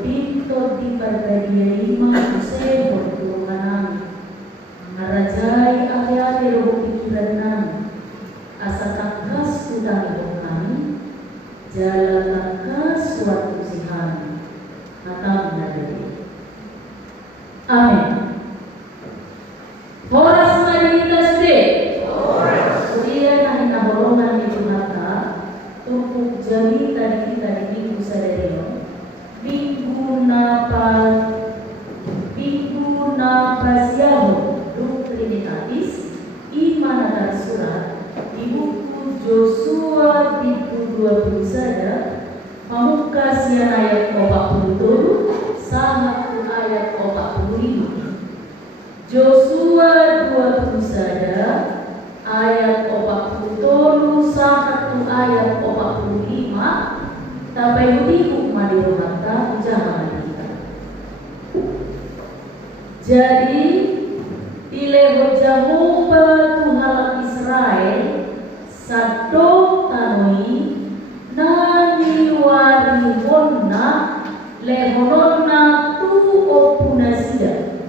pinto di pergadian sebo tulungan namin. Ngarajai ati-ati roh pikiran namin. Asa takas kudang hidup kami. Jalan takas suatu sihan. Natam nadari. Amin. Horas maritas de. Kuya na hinabolongan ni Tumata. Tupuk jami tadi kita di minggu sadarino. Minggu na pasiaho Ruh Trinitatis iman akan surat di buku Joshua pintu 20 saja Pamukas yang ayat 47 sama ayat 45. Joshua 20 saja ayat 47 sama ayat 45 tapi ibu madiru kata jangan kita. Jadi Tileho Jehovah Tuhan Israel Sado tanoi nani wari honna lehorona tu opunasida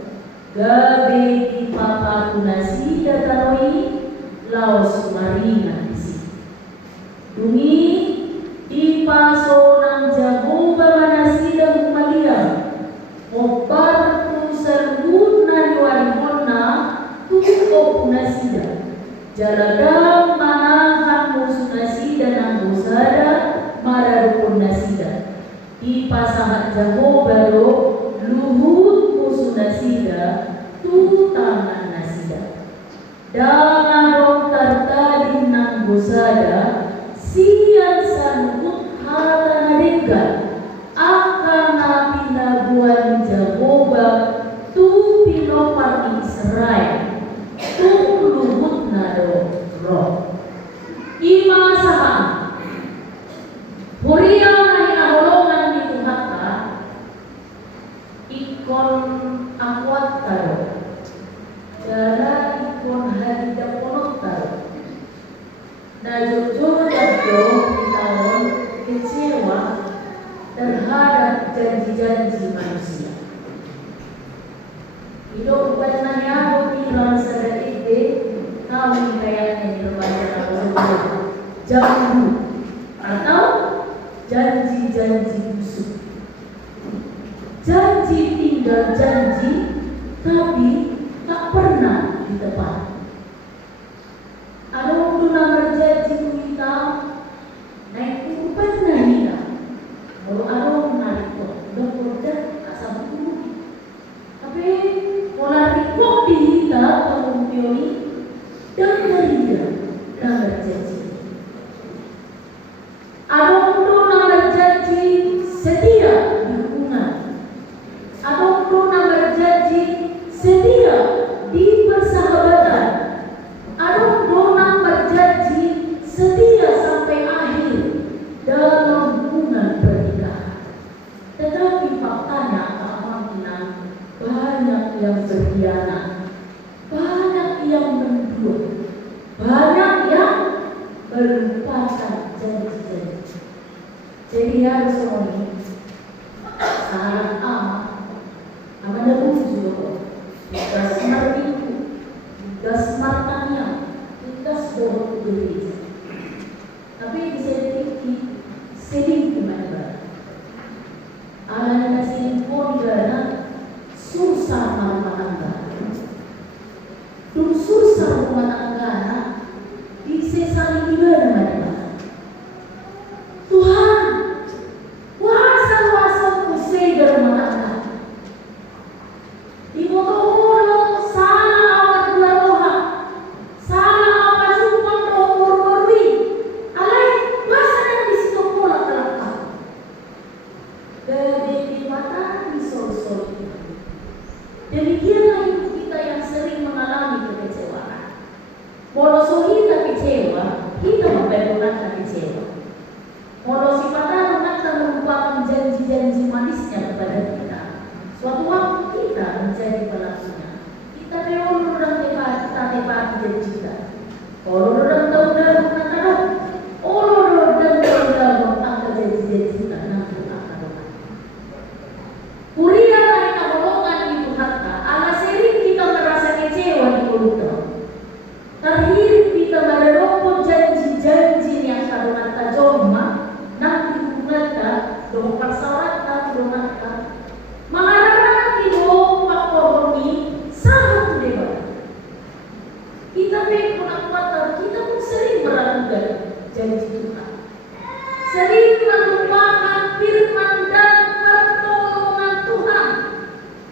gabe di papa punasida tanoi laos marina isi dungi di pasonang Jehovah manasida humalia obar tu sergun nani wari honna tu opunasida jaladam manahan musuh nasida nang busada mararukun nasida di pasangan Jehovah lo luhut musuh nasida tu tangan nasida dengan rong tartadin nang busada sian sanukut hata nadegan akan napinabuan Jehovah tu pinopar Israel tu luhut nado roh ima saham huria nahi aholongan di Tuhaka ikon akwat taro jala ikon hadida ponot taro na jojo jadjo di tahun kecewa terhadap janji-janji manusia hidup bukan hanya bilang sadar ide kami kayaknya terbaca kalau jauh atau janji-janji busuk janji tinggal janji tapi tak pernah ditepati ada waktu nama janji kita naik kupan nahina kalau ada menarik kok udah produk asal bulu tapi pola rikok dihita pengumpuli dan darinya nama janji ada waktu nama janji setia di hubungan ada waktu nama janji setia di persahabatan ada waktu nama janji setia sampai akhir dalam hubungan pernikahan tetapi faktanya kemungkinan banyak yang berkhianat banyak yang mendua banyak yang melupakan janji-janji jadi harus ini sangat amat ada ujian kita smart itu kita smartanya kita bodoh diri tapi bisa dikit sedih gimana ala nasi pun karena susah rumah tangga susah rumah tangga bisa saling gimana mana Tuhan wasa kusai dari rumah tangga di motor salah awak dua roha salah awak sumpah dohur berwi alai wasa dan di situ pula kelakar dari di mata di sol-sol demikianlah hidup kita yang sering mengalami kekecewaan. Walau kita kecewa, kita memperlukan kecewa. Walau sifatnya kita merupakan janji-janji manisnya kepada kita. Suatu waktu kita menjadi pelakunya. Kita teolog dan tepati janji kita. Kalau orang tahu dan mengatakan, orang dan tahu angka janji-janji kita nanti akan. Kurialah ina golongan itu harta, ala sering kita merasa kecewa di mulut. Terhirup kita meneropon janji-janji yang kadang tajoma, nanti kumata, dong persalatan domata. Mengarahkan kita pakoromi sangat lebar. Kita pun kita pun sering meragukan janji Tuhan. Sering melupakan firman dan pertolongan Tuhan.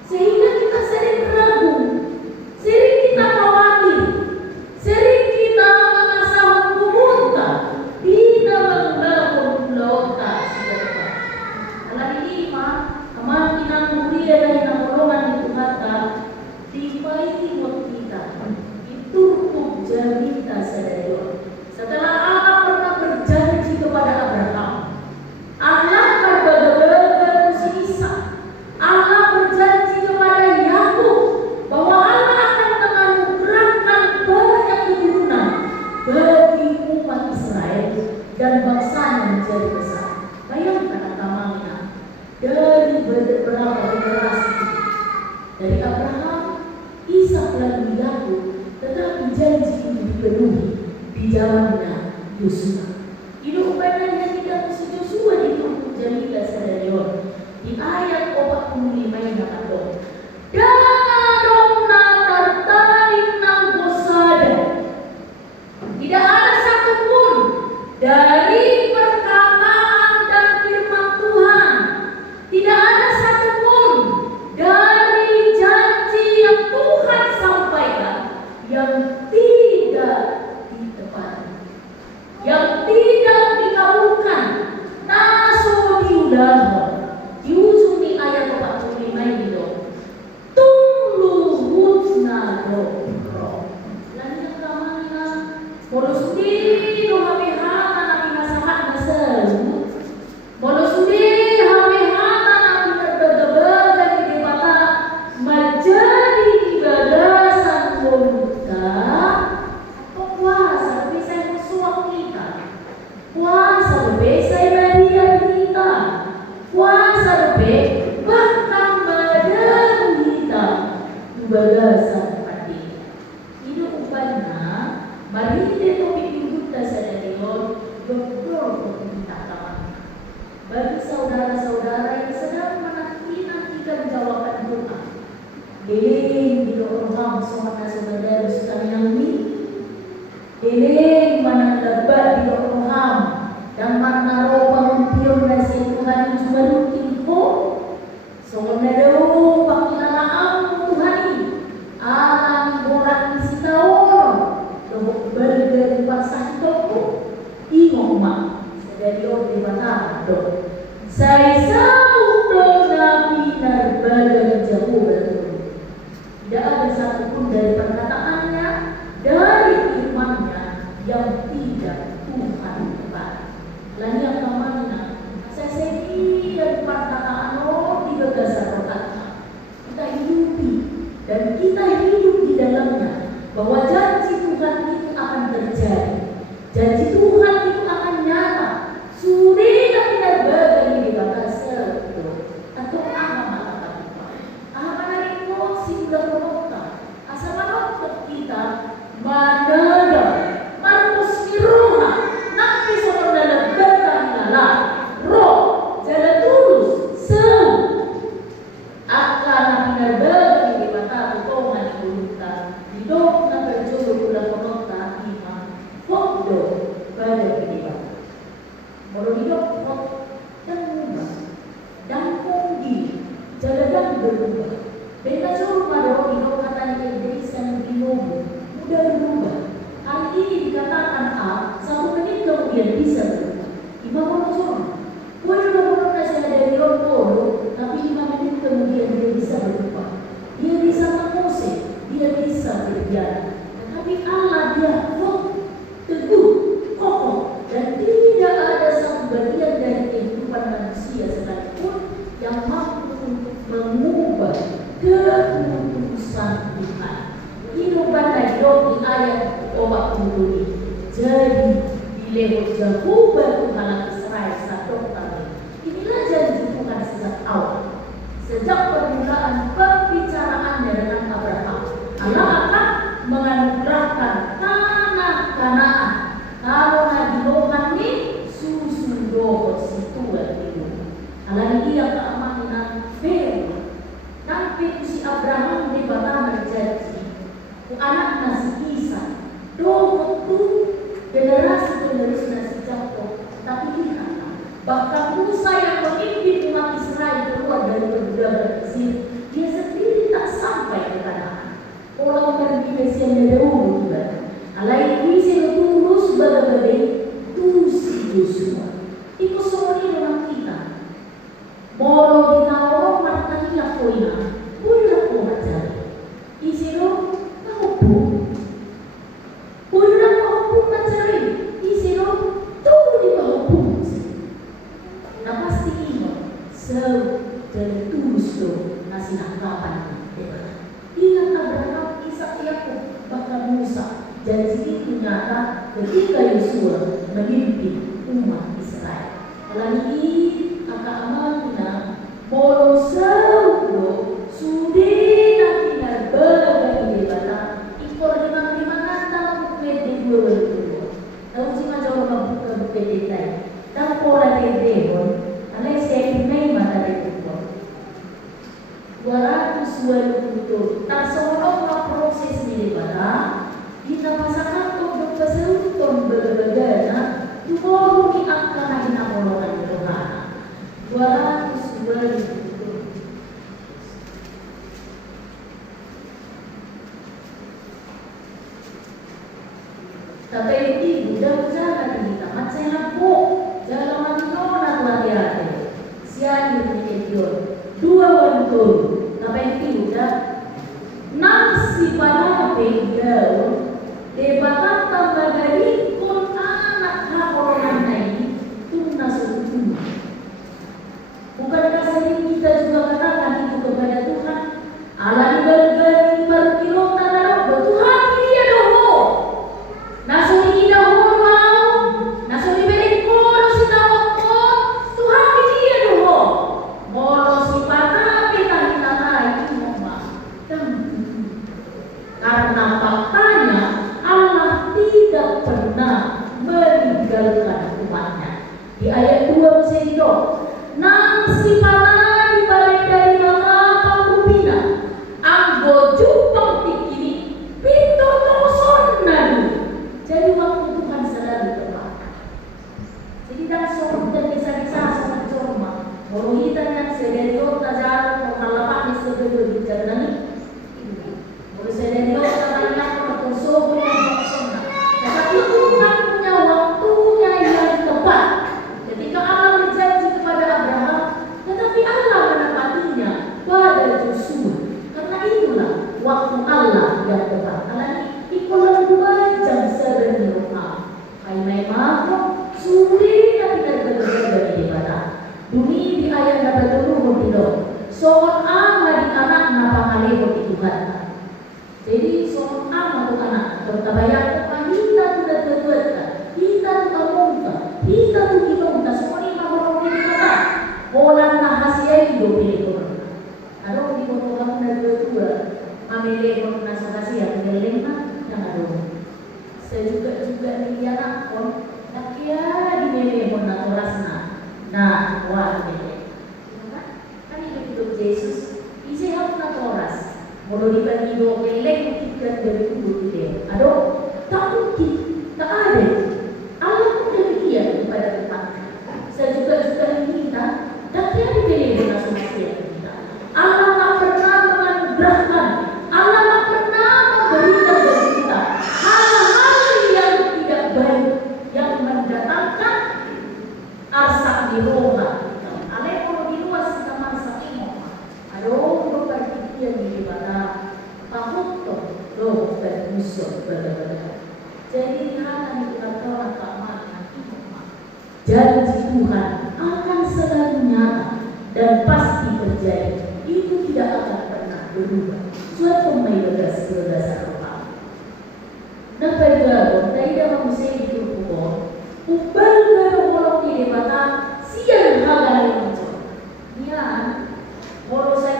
Sehingga kita sering ragu, sering kita khawatir, sering kita merasa hukum tidak menggabung lautan siapa. Alam ini kemungkinan mulia dan golongan itu kata dipaiti buat kita itu jamita sadar. Setelah Allah pernah berjanji kepada Abraham, Allah berbeda-beda Isa, Allah berjanji kepada Yakub bahwa Allah akan menganugerahkan banyak keturunan bagi umat Israel dan bangsanya menjadi besar. Bayangkan agamanya dari beberapa generasi dari Abraham, Ishak dan Yakub, tetapi janji itu dipenuhi di zamannya Yosua. Hidup badannya tidak Yosua dituntut jamila sadarion. Di ayat 45 yang kata, "Dong tertarik nang gosada." Tidak ada satupun dari perkataan dan firman Tuhan, tidak ada satupun dari janji yang Tuhan sampaikan yang tidak ditepati, yang tidak dikabulkan. Naso diulang di ujung di ayat 45 ini dong. Tuluhutna dong. Lalu kamana bolos sendiri dong hamehana nabi masakan nasebut. Bolos sendiri hamehana nabi terbaga-baga di debata menjadi ibadasan muka. Apa puasa bisa musuh kita? Puasa bisa ibadah kita. Puasa bahkan badan kita ibadasan hati. Hidup upana mari kita topik kita sadarion doktor kita kawan. Bagi saudara-saudara yang sedang menantikan jawaban doa, eling di orang semata saudara sekalian ini, eling mana lebat di orang dan mana roba pion nasi Tuhan juga rutinko, saudara pakilalaan Tuhan ini, alam borak di sitaon, dobok berger pasang toko, ingong mak, sedari di mata dok. Saya saudara Nabi narbadan jauh betul. Tidak ada satupun dari perkataannya, dari firman-Nya yang tidak Tuhan tepat. Lain yang kemana? Saya sedih dan perkataan di berdasar perkataan. Kita hidupi dan kita hidup di dalamnya bahwa janji Tuhan itu akan terjadi. Janji Tuhan itu akan nyata. Sudah tidak berbagi di batas atau apa dari singgah penota asal menonton kita manada markus miroha nanti soal dalam berkah roh jalan tulus akan berbagi di mata potongan kita hidup na berjodoh pula penota imam foto pada kita baru hidup dan mubah dan konggi jalan berubah. Benda suruh pada hidup katanya Indonesia binomo mudah berubah. Hari ini dikatakan A, 1 menit kemudian bisa berubah. 5 menit Gue juga belum kasih ada di Rokoro, tapi 5 menit kemudian dia bisa berubah. Dia bisa mengusik, dia bisa berjalan. Tetapi Allah dia teguh, kokoh, dan tidak ada satu bagian dari kehidupan manusia sekalipun yang mampu untuk mengubah keputusan Tuhan. Hidupan hidup di ayat 40. Jadi dilewat Jehovah Tuhan Israel sadok kami. Inilah janji Tuhan sejak awal. Sejak permulaan pembicaraannya dengan Abraham, Allah akan menganugerahkan tanah Kanaan. Kalau nagilohan ni susu doho situ itu. Alagi dia keamanan Fero. Tapi si Abraham di batang berjanji, ku anak nasi Isa, doho tu generasi penerus nasi jatuh. Tapi lihatlah, bahkan Musa yang memimpin umat Israel keluar dari perbudakan Mesir, dia sendiri tak sampai ke Kanaan. Orang pergi Mesian dahulu juga. Alai kuisi tulus bagaimana tu si Yosua. Iko semua ini dalam kita. Moro dinawo martanya koina, pura ko macari. Isiro kaupu. Pura kaupu macari. Isiro tu di kaupu. Na pasti ino so dari tulus do nasi nakapan. Ingat Abraham, Ishak, Yakub, bahkan Musa. Janji itu nyata ketika Yosua memimpin umat Israel. Lagi akan amalnya moro saudo sudah tidak berbagai debata ikor lima nantang bukti dua berdua. Tahu sih macam orang buka bukti detail. Dan pola detail, alai saya main mata detail. 220 tak seolah proses di debata. Kita masakan untuk berkeserutan berbeda, tumoro ni angka na hinamoloran Tuhan. 220. Tapi itu udah jalan kita, macam lampu, jalan manona tuh hati-hati. Siapa yang menyediakan 2 tapi itu udah nasi pada beda. Debatan tambah dari kon anak orang ini tuna seutuhnya. Bukankah sering kita juga katakan itu kepada Tuhan? Allah diberi berkilo tanah Tuhan dia doho. Nasuri kita doho nasuri beri kono si tawakko Tuhan dia doho. Molo si patah kita itu mama. Karena faktanya Allah tidak pernah meninggalkan umatnya. Di ayat 2 bisa itu, nang si patah dibalik dari mata pangkupina, anggo jupang tikini, pintu toson nadu. Jadi waktu Tuhan selalu tepat. Jadi dan sorot dan kisah-kisah sangat corma. Morohitan yang sederiot tajar mengalapak di sebelah di jalan ini. Moro sederiot tajar mengalapak tetapi Tuhan punya waktunya yang tepat. Ketika Allah berjanji kepada Abraham, tetapi Allah menepatinya pada Yosua. Karena itulah waktu Allah yang tepat. Allah ikulah 2 jam sebelum rumah. Hai mako sulit tidak berbeda di mana. Dunia di ayat dapat turun tidak. Soal Allah di anak napa kali di Tuhan. Jadi soal Allah tu anak tertabayang kita tidak terbuatkan, kita tidak mungkin, kita tidak mungkin. Semua ini mahu orang kata, orang rahasia hidup ini tuh. Ada di foto kamu dari berdua, ambil orang rahasia yang yang ada. Saya juga di anak pun, nak ya di melemon atau rasna. Nah, wah ini, kan hidup Yesus, isi harus natoras. Mau dibagi 2 melek kita dari tubuh dia. Aduh. Tak mungkin, tak ada. Allah pun demikian kepada tempatnya. Saya juga kita, dan dia dipilih dengan manusia kita. Allah tak pernah menganugerahkan, Allah tak pernah memberikan bagi kita hal-hal yang tidak baik, yang mendatangkan arsak di rumah. Allah kalau di luar kita marsak ini, aduh, berpikir di mana, pahutto, doh dan musuh berbeda. Jadi hanya dikatakan keamanan itu, janji Tuhan akan selalu nyata dan pasti terjadi. Itu tidak akan pernah berubah. Suatu mayoritas berdasar rohani. Nah, pada tidak manusia itu pun, ubal berolok di mata siang hal yang macam. Ya, kalau saya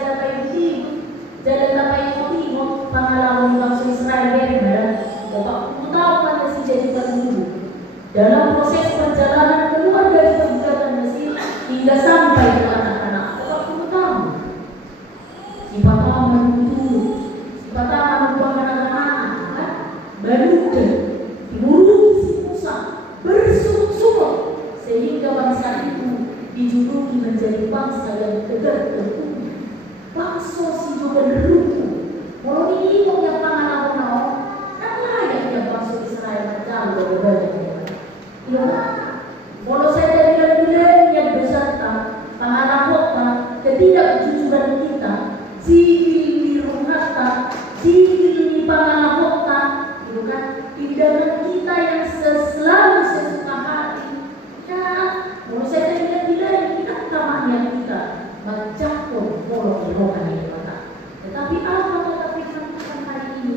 rohani kata. Tetapi apa kata firman Tuhan hari ini?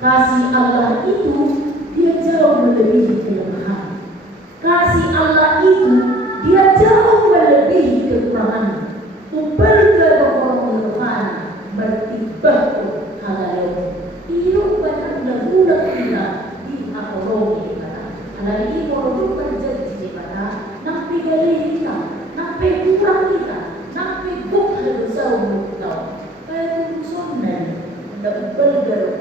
Kasih Allah itu dia jauh melebihi kelemahan. Kasih Allah itu dia jauh melebihi kekurangan. Upelga rohani rohani bertibah halayo. Iyo benar budak kita di hakoroni kata. Hari ini mau berjanji kata. Nampi gali kita, nampi kurang kita, nampi bukan jauh kita. Kayak sunnah, dan bergerak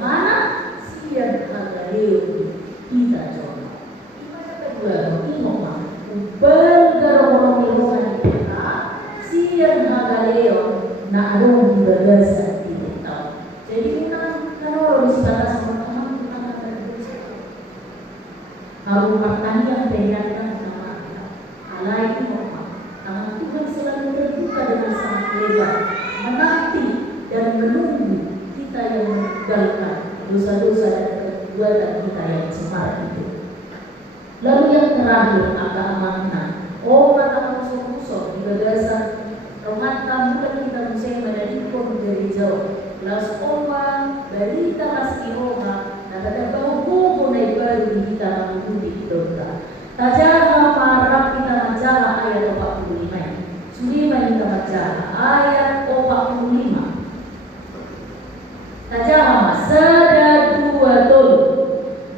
mana siang halayo kita coba. Ibadah kedua, imam bergerak rohani kita siang halayo na arong bergasa di kita. Jadi kita kalau di sebelah sama teman kita akan bergasa. Kalau pertanyaan dengan alai tangan Tuhan selalu terbuka dengan sangat lebar, menanti dan menunggu kita yang meninggalkan dosa-dosa dan perbuatan kita yang semar itu. Lalu yang terakhir agak makna. Oh kata musuh-musuh di bagasan rohan kamu kan kita mesti menadikon dari jauh. Lalu orang berita pasti orang dan ada bau naik baru kita mengikuti dosa. Tajaha marah kita majalah ayat 45. Suliman kita majalah ayat 45. Tajaha sada dua tol.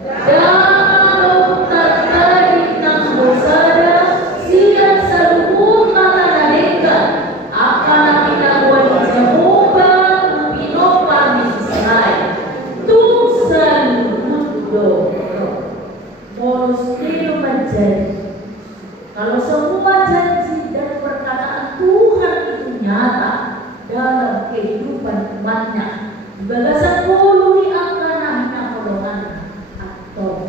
Dalam terkait nang sada siang seluruh tanah mereka akan kita buat Jehovah pinopa misalai. Tusan mudo. Mesti menjadi kalau semua janji dan perkataan Tuhan itu nyata dalam kehidupan umatnya, balasan puluh akan golongan atau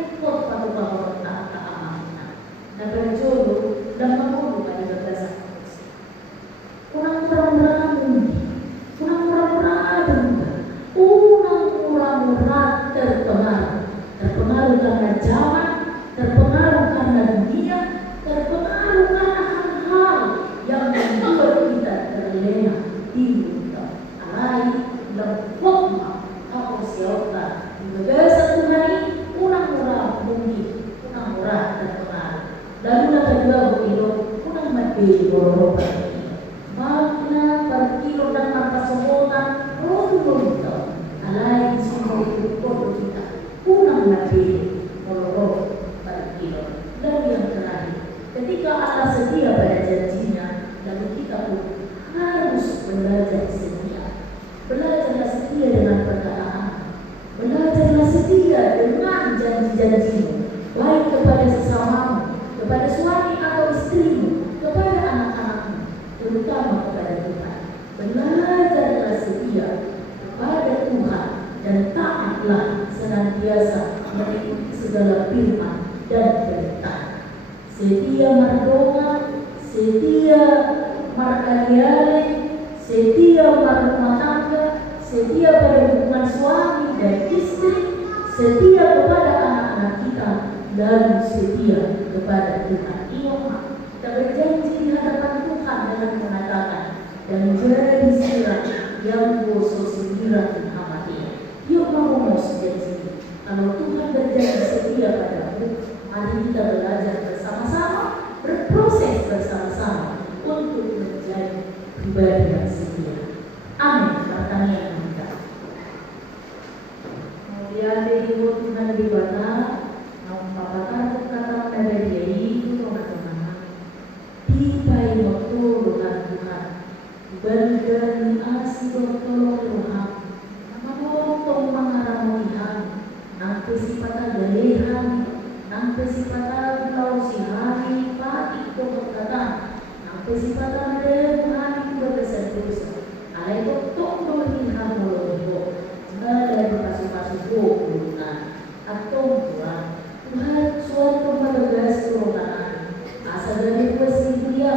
ikut patu-patu keamanan dan berjodoh dan menunggu pada balasan kurang terpengaruh karena zaman, terpengaruh karena dunia, terpengaruh karena hal-hal yang membuat kita terlena di dunia. Alai lempok apa siapa di bagasan Tuhan ini kurang-kurang mungkin, kurang-kurang terpengaruh. Lalu yang kedua begitu, kurang mati borobak ini. Makna berkilo dan mata sebutan roh alai semua itu kodoh kita. Kurang mati borobak berkilo. Lalu yang terakhir, ketika Allah setia pada janjinya, lalu kita pun harus belajar setia. Belajarlah setia dengan perkataan. Belajarlah setia dengan janji-janjimu, baik kepada sesamamu, kepada suami atau istrimu, kepada anak-anakmu, terutama kepada Tuhan. Belajarlah setia kepada Tuhan dan taatlah senantiasa mengikuti segala firman dan perintah. Setia mardonga, setia markaliale, setia marumah tangga, setia pada hubungan suami dan istri, setia kepada anak-anak kita, dan setia kepada Tuhan. Kita berjanji di hadapan Tuhan dengan mengatakan dan menjadi sirat yang boso sendiri amati. Yuk mengurus janji. Kalau Tuhan berjanji setia padamu, mari kita belajar bersama-sama, berproses bersama-sama untuk menjadi pribadi yang setia. Amin. Pertanyaan kita. Kemudian dari Tuhan dibata, mau papakan kata dari dia itu teman-teman. Tibai waktu Tuhan Tuhan, bergani asih bertolong Tuhan, menotong mengaramuihan, nampai sifat galehan, nampai sifat lausihan, pati kekatan, nampai sifat Tuhan itu berkesan-kesan. Alai tok melihat mulut ada pasu-pasu bukan atau Tuhan suatu menegas turunan asal dari posisi dia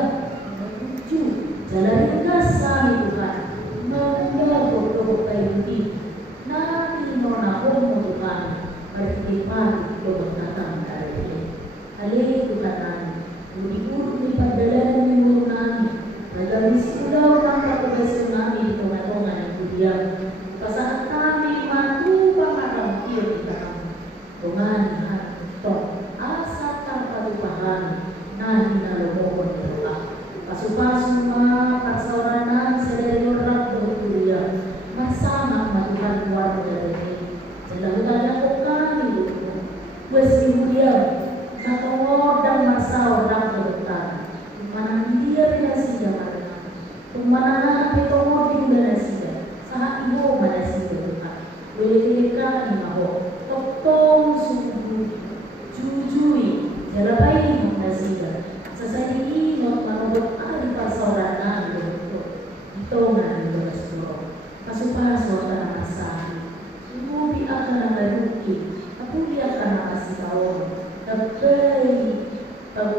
menuju jalan tegas sami Tuhan menggabung untuk kayu nanti nona Tuhan berfirman untuk datang dari ini alai Tuhan budi-budi pada dalam minggu nani pada misi udah orang Umana petongo di udara sida, saat ibu mana sida Tuhan. Boleh mereka imaho, tokong suku, jujui, jarapai mana sida. Sasai ini not manobot ari pasaurana begitu. Itongan di udara sida. Kasupah suara masahi. Ibu bi akan ngaruki, aku bi akan makasih kau. Tapi tahu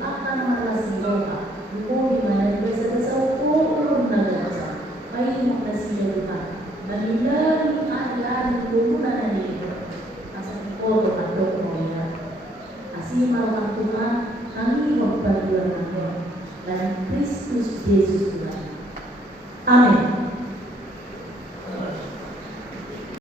akan makasih doa. Ibu di mana biasa urun nagaca. Baik makasih doa. Balilari ada kerumunan ini. Asal foto atau moya. Asih malam Tuhan kami membantu dan Kristus Yesus Tuhan. Amin.